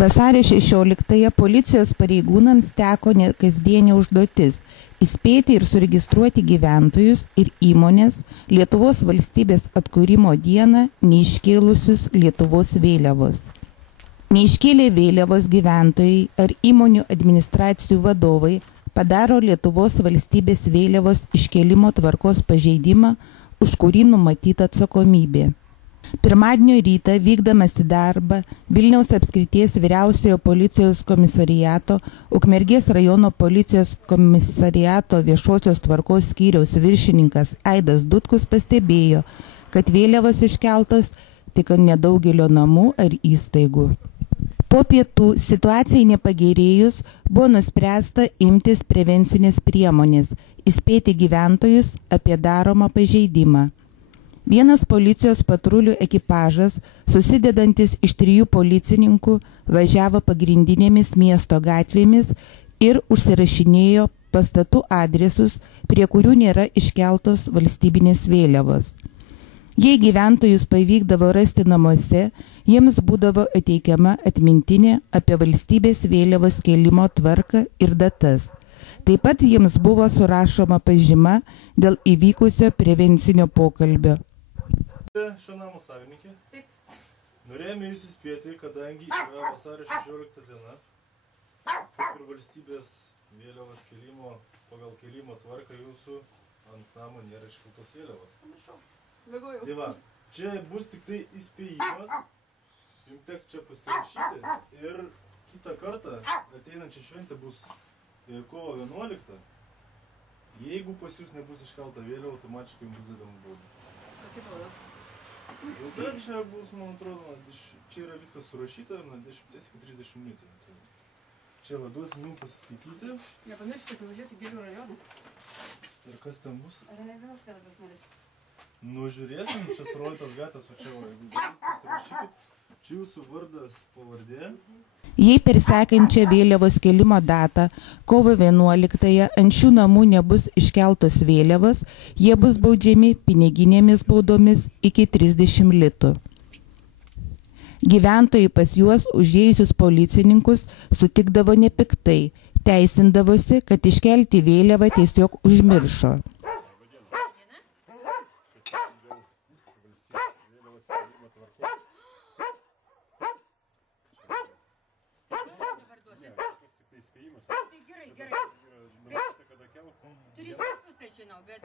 Vasario 16-ąją policijos pareigūnams teko nekasdienė užduotis – įspėti ir suregistruoti gyventojus ir įmonės Lietuvos valstybės atkūrimo dieną neiškėlusius Lietuvos vėliavos. Neiškėlę vėliavos gyventojai ar įmonių administracijų vadovai padaro Lietuvos valstybės vėliavos iškėlimo tvarkos pažeidimą, už kurį numatyta atsakomybė. Pirmadienio rytą vykdamas į darbą Vilniaus apskrities vyriausiojo policijos komisariato, Ukmergės rajono policijos komisariato viešosios tvarkos skyriaus viršininkas Aidas Dutkus pastebėjo, kad vėliavos iškeltos tik ant nedaugelio namų ar įstaigų. Po pietų situacijai nepagerėjus buvo nuspręsta imtis prevencinės priemonės, įspėti gyventojus apie daromą pažeidimą. Vienas policijos patrulių ekipažas, susidedantis iš 3 policininkų, važiavo pagrindinėmis miesto gatvėmis ir užsirašinėjo pastatų adresus, prie kurių nėra iškeltos valstybinės vėliavos. Jei gyventojus pavykdavo rasti namuose, jiems būdavo ateikiama atmintinė apie valstybės vėliavos kėlimo tvarką ir datas. Taip pat jiems buvo surašoma pažyma dėl įvykusio prevencinio pokalbio. Šio namo savininkė. Taip. Norėjome jūs įspėti, kadangi yra vasario 16 diena, kaip ir valstybės vėliavos kėlimo, pagal kėlimo tvarką jūsų ant namo nėra iškeltos vėliavos. Tai va, čia bus tik tai įspėjimas, jums teks čia pasirašyti ir kitą kartą ateinančią šventę bus kovo 11. Jeigu pas jūs nebus iškelta vėliava, automatiškai jums bus dedama bauda. Jau čia bus, man atrodo, čia yra viskas surašyta nuo 10 iki 30 minutų. Čia vaduosim jums pasiskaityti. Nepamirškite nuvažiuoti į Gėlių rajoną. Ir kas ten bus? Ar ne vienos kalbės narys? Nu, žiūrėsim, čia surodytos gatvės, o čia pasirašykit. Čia jūsų vardas, pavardė. Jei per sekančią vėliavos kėlimo datą, kovo 11-ąją, ant šių namų nebus iškeltos vėliavos, jie bus baudžiami piniginėmis baudomis iki 30 litų. Gyventojai pas juos užėjusius policininkus sutikdavo nepiktai, teisindavosi, kad iškelti vėliavą tiesiog užmiršo. Bet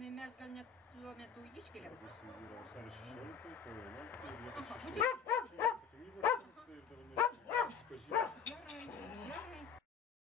mes gal net tuo metu iškeliam.